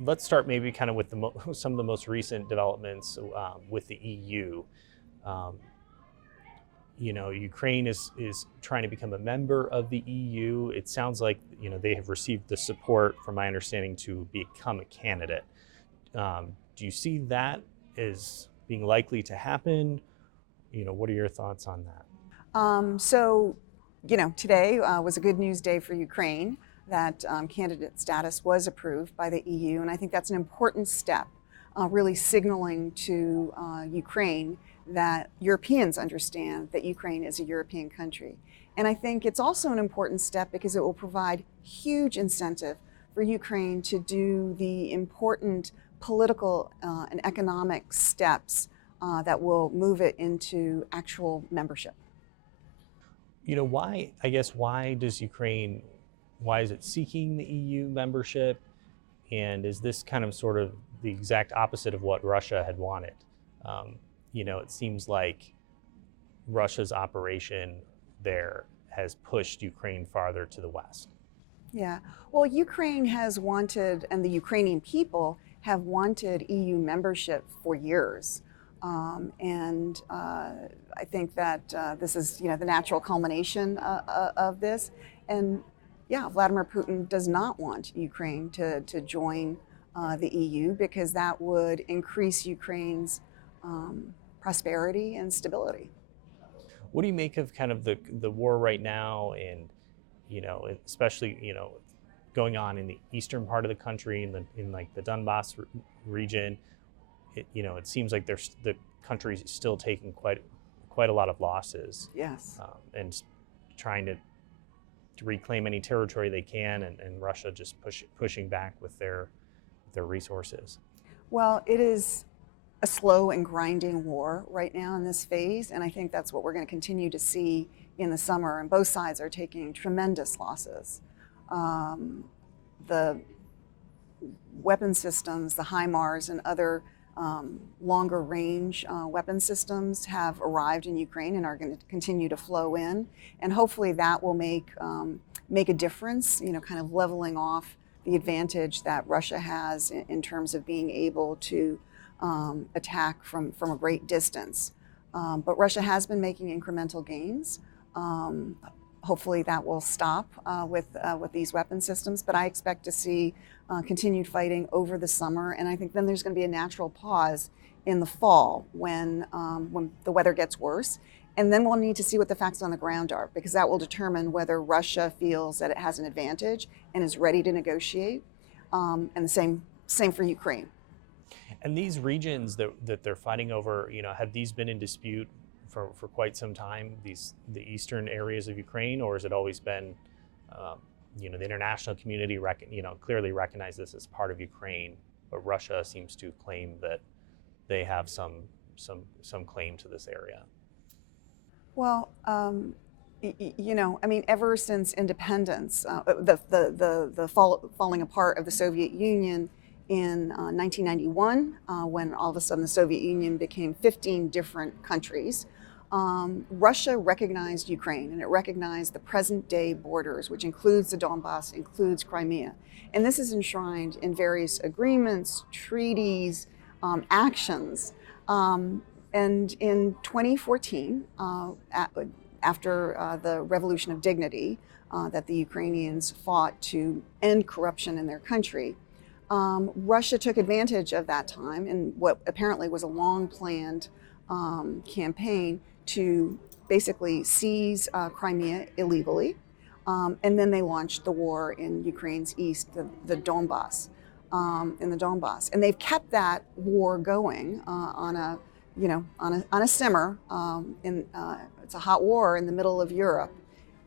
let's start maybe kind of with some of the most recent developments with the EU. Um, Ukraine is trying to become a member of the EU. It sounds like they have received the support, from my understanding, to become a candidate. Do you see that as being likely to happen? What are your thoughts on that? Today was a good news day for Ukraine that candidate status was approved by the EU, and I think that's an important step, really signaling to Ukraine that Europeans understand that Ukraine is a European country. And I think it's also an important step because it will provide huge incentive for Ukraine to do the important political and economic steps that will move it into actual membership. Why does Ukraine, why is it seeking the EU membership? And is this kind of sort of the exact opposite of what Russia had wanted? It seems like Russia's operation there has pushed Ukraine farther to the west. Yeah, well, Ukraine has wanted, and the Ukrainian people have wanted EU membership for years. I think that this is, the natural culmination of this. And yeah, Vladimir Putin does not want Ukraine to join the EU because that would increase Ukraine's prosperity and stability. What do you make of kind of the war right now, and especially going on in the eastern part of the country, in like the Donbass region? It seems like the country's still taking quite a lot of losses. Yes. And trying to reclaim any territory they can, and Russia just pushing back with their resources. Well, it is a slow and grinding war right now in this phase, and I think that's what we're going to continue to see in the summer, and both sides are taking tremendous losses. The weapon systems, the HIMARS and other longer range weapon systems have arrived in Ukraine and are going to continue to flow in, and hopefully that will make a difference, kind of leveling off the advantage that Russia has in terms of being able to attack from a great distance. But Russia has been making incremental gains. Hopefully that will stop with these weapon systems, but I expect to see continued fighting over the summer, and I think then there's going to be a natural pause in the fall when the weather gets worse, and then we'll need to see what the facts on the ground are, because that will determine whether Russia feels that it has an advantage and is ready to negotiate, and the same for Ukraine. And these regions that they're fighting over, have these been in dispute for quite some time, the eastern areas of Ukraine, or has it always been, the international community clearly recognize this as part of Ukraine, but Russia seems to claim that they have some claim to this area? Well, ever since independence, the falling apart of the Soviet Union in 1991, when all of a sudden the Soviet Union became 15 different countries, Russia recognized Ukraine, and it recognized the present-day borders, which includes the Donbass, includes Crimea. And this is enshrined in various agreements, treaties, actions. And in 2014, after the Revolution of Dignity that the Ukrainians fought to end corruption in their country, Russia took advantage of that time in what apparently was a long-planned campaign to basically seize Crimea illegally, and then they launched the war in Ukraine's east, the Donbass, in the Donbass, and they've kept that war going on a simmer. It's a hot war in the middle of Europe,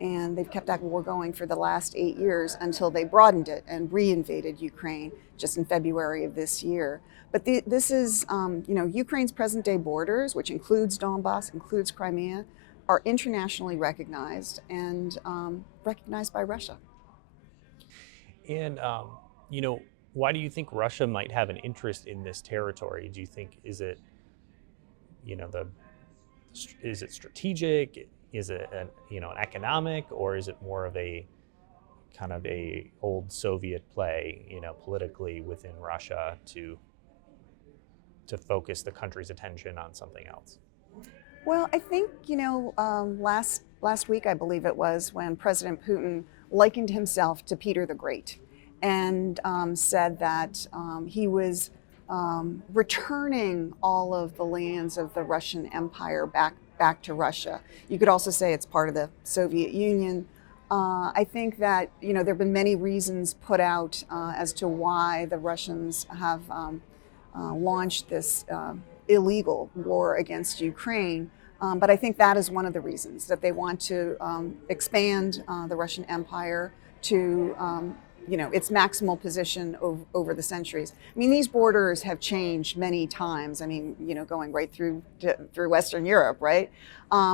and they've kept that war going for the last 8 years until they broadened it and reinvaded Ukraine just in February of this year. But this is, Ukraine's present-day borders, which includes Donbass, includes Crimea, are internationally recognized and recognized by Russia. And, why do you think Russia might have an interest in this territory? Do you think, is it strategic? Is it an economic, or is it more of a kind of a old Soviet play, politically within Russia to focus the country's attention on something else? Well, I think, last week, I believe it was, when President Putin likened himself to Peter the Great and said that he was returning all of the lands of the Russian Empire back to Russia. You could also say it's part of the Soviet Union. I think that there have been many reasons put out as to why the Russians have launched this illegal war against Ukraine. But I think that is one of the reasons, that they want to expand the Russian Empire to its maximal position over the centuries. I mean, these borders have changed many times. I mean, going right through Western Europe, right?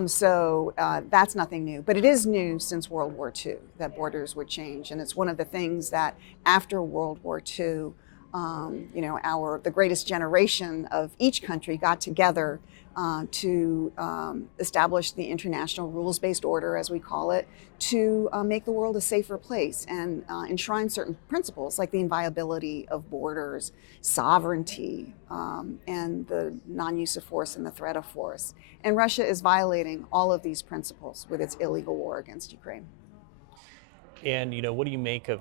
So that's nothing new. But it is new since World War II that borders would change. And it's one of the things that after World War II, the greatest generation of each country got together to establish the international rules-based order, as we call it, to make the world a safer place and enshrine certain principles like the inviolability of borders, sovereignty, and the non-use of force and the threat of force. And Russia is violating all of these principles with its illegal war against Ukraine. And what do you make of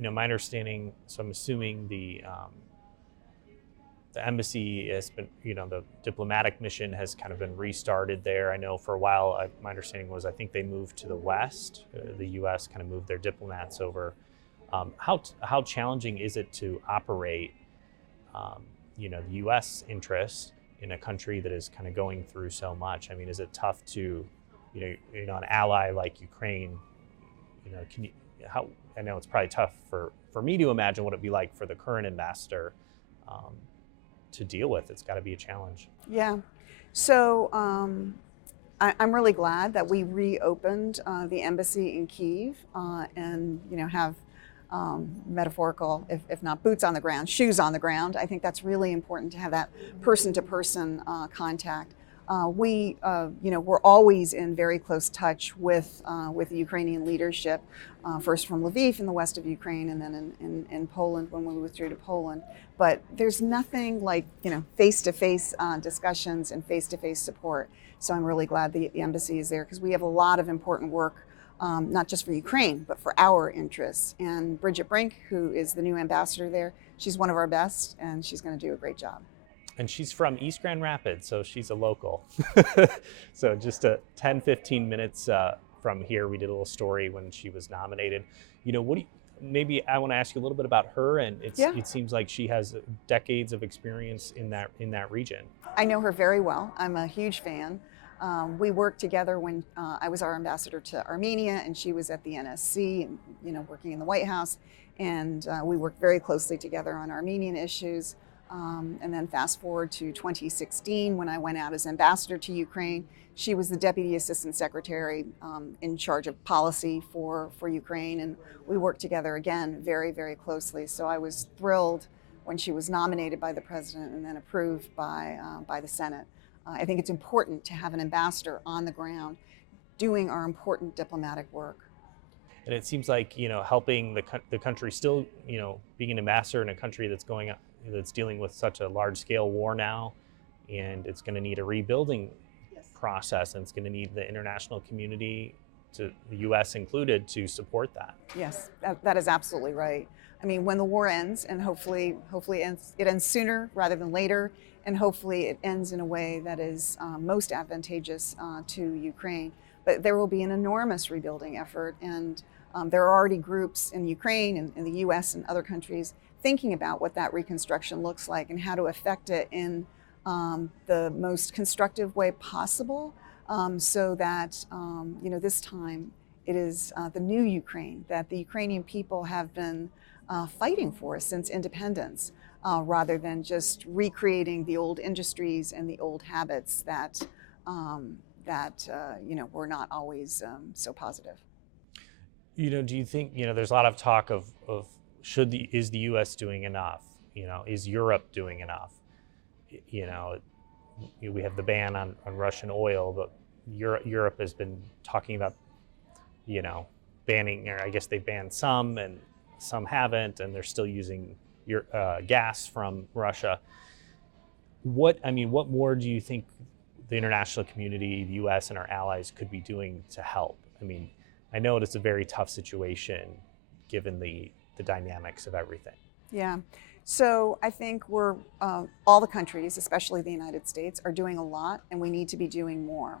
my understanding? So I'm assuming the embassy has been, the diplomatic mission has kind of been restarted there. I know for a while, my understanding was I think they moved to the West. The U.S. kind of moved their diplomats over. How challenging is it to operate, the U.S. interest in a country that is kind of going through so much? I mean, is it tough to, an ally like Ukraine, I know it's probably tough for me to imagine what it'd be like for the current ambassador to deal with. It's got to be a challenge. Yeah. So I'm really glad that we reopened the embassy in Kiev and have metaphorical, if not boots on the ground, shoes on the ground. I think that's really important to have that person-to-person contact. We're always in very close touch with the Ukrainian leadership, first from Lviv in the west of Ukraine, and then in Poland when we withdrew to Poland. But there's nothing like face-to-face discussions and face-to-face support. So I'm really glad the embassy is there, because we have a lot of important work, not just for Ukraine, but for our interests. And Bridget Brink, who is the new ambassador there, she's one of our best, and she's going to do a great job. And she's from East Grand Rapids, so she's a local. So just 10-15 minutes from here, we did a little story when she was nominated. Maybe I want to ask you a little bit about her, and it seems like she has decades of experience in that region. I know her very well. I'm a huge fan. We worked together when I was our ambassador to Armenia, and she was at the NSC, and working in the White House, and we worked very closely together on Armenian issues. And then fast forward to 2016, when I went out as ambassador to Ukraine. She was the Deputy Assistant Secretary in charge of policy for Ukraine, and we worked together again very, very closely. So I was thrilled when she was nominated by the President and then approved by the Senate. I think it's important to have an ambassador on the ground doing our important diplomatic work. And it seems like, helping the country still, being an ambassador in a country that's dealing with such a large-scale war now, and it's going to need a rebuilding process, and it's going to need the international community, the U.S. included, to support that. Yes, that is absolutely right. I mean, when the war ends, and hopefully it ends sooner rather than later, and hopefully it ends in a way that is most advantageous to Ukraine. But there will be an enormous rebuilding effort, and there are already groups in Ukraine and in the U.S. and other countries thinking about what that reconstruction looks like and how to affect it in the most constructive way possible, so that this time it is the new Ukraine that the Ukrainian people have been fighting for since independence, rather than just recreating the old industries and the old habits that were not always so positive. Do you think there's a lot of talk of is the U.S. doing enough? Is Europe doing enough? We have the ban on Russian oil, but Europe has been talking about banning, or I guess they banned some and some haven't, and they're still using gas from Russia. What more do you think the international community, the U.S. and our allies could be doing to help? I mean, I know it's a very tough situation given the dynamics of everything. Yeah. So I think we're all the countries, especially the United States, are doing a lot, and we need to be doing more.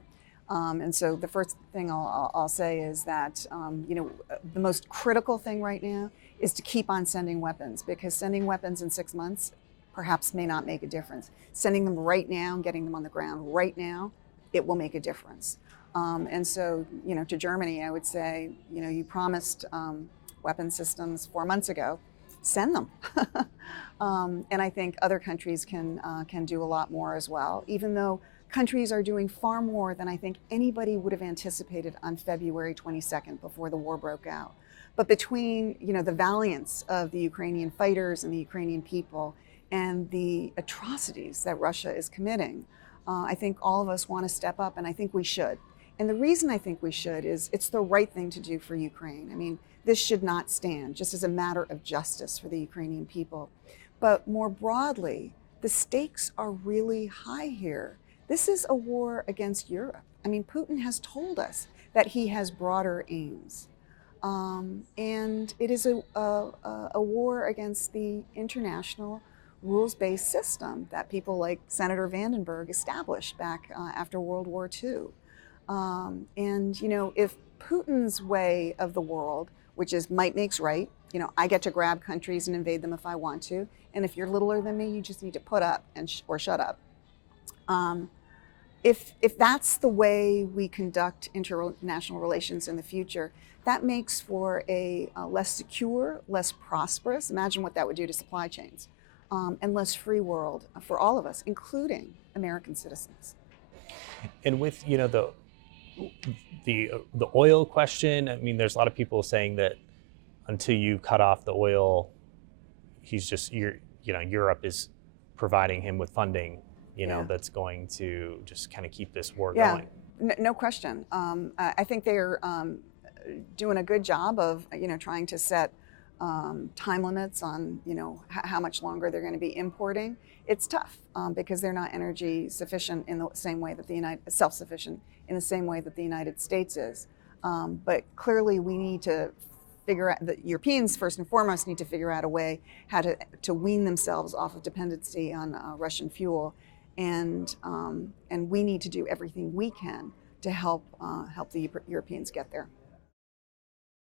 And so the first thing I'll say is that the most critical thing right now is to keep on sending weapons, because sending weapons in 6 months perhaps may not make a difference. Sending them right now, getting them on the ground right now, it will make a difference. And so, to Germany, I would say, you promised weapon systems 4 months ago, send them. And I think other countries can do a lot more as well, even though countries are doing far more than I think anybody would have anticipated on February 22nd before the war broke out. But between the valiance of the Ukrainian fighters and the Ukrainian people and the atrocities that Russia is committing, I think all of us want to step up, and I think we should. And the reason I think we should is it's the right thing to do for Ukraine. I mean, this should not stand just as a matter of justice for the Ukrainian people. But more broadly, the stakes are really high here. This is a war against Europe. I mean, Putin has told us that he has broader aims. And it is a war against the international rules-based system that people like Senator Vandenberg established back after World War II. And if Putin's way of the world, which is might makes right, I get to grab countries and invade them if I want to, and if you're littler than me, you just need to put up or shut up. If that's the way we conduct international relations in the future, that makes for a less secure, less prosperous, imagine what that would do to supply chains, and less free world for all of us, including American citizens. And with the oil question, I mean, there's a lot of people saying that until you cut off the oil, Europe is providing him with funding, that's going to just kind of keep this war going. No question. I think they're doing a good job of, trying to set time limits on, how much longer they're going to be importing. It's tough because they're not energy sufficient in the same way that self-sufficient in the same way that the United States is. But clearly we need to figure out, the Europeans first and foremost need to figure out a way how to wean themselves off of dependency on Russian fuel. And we need to do everything we can to help the Europeans get there.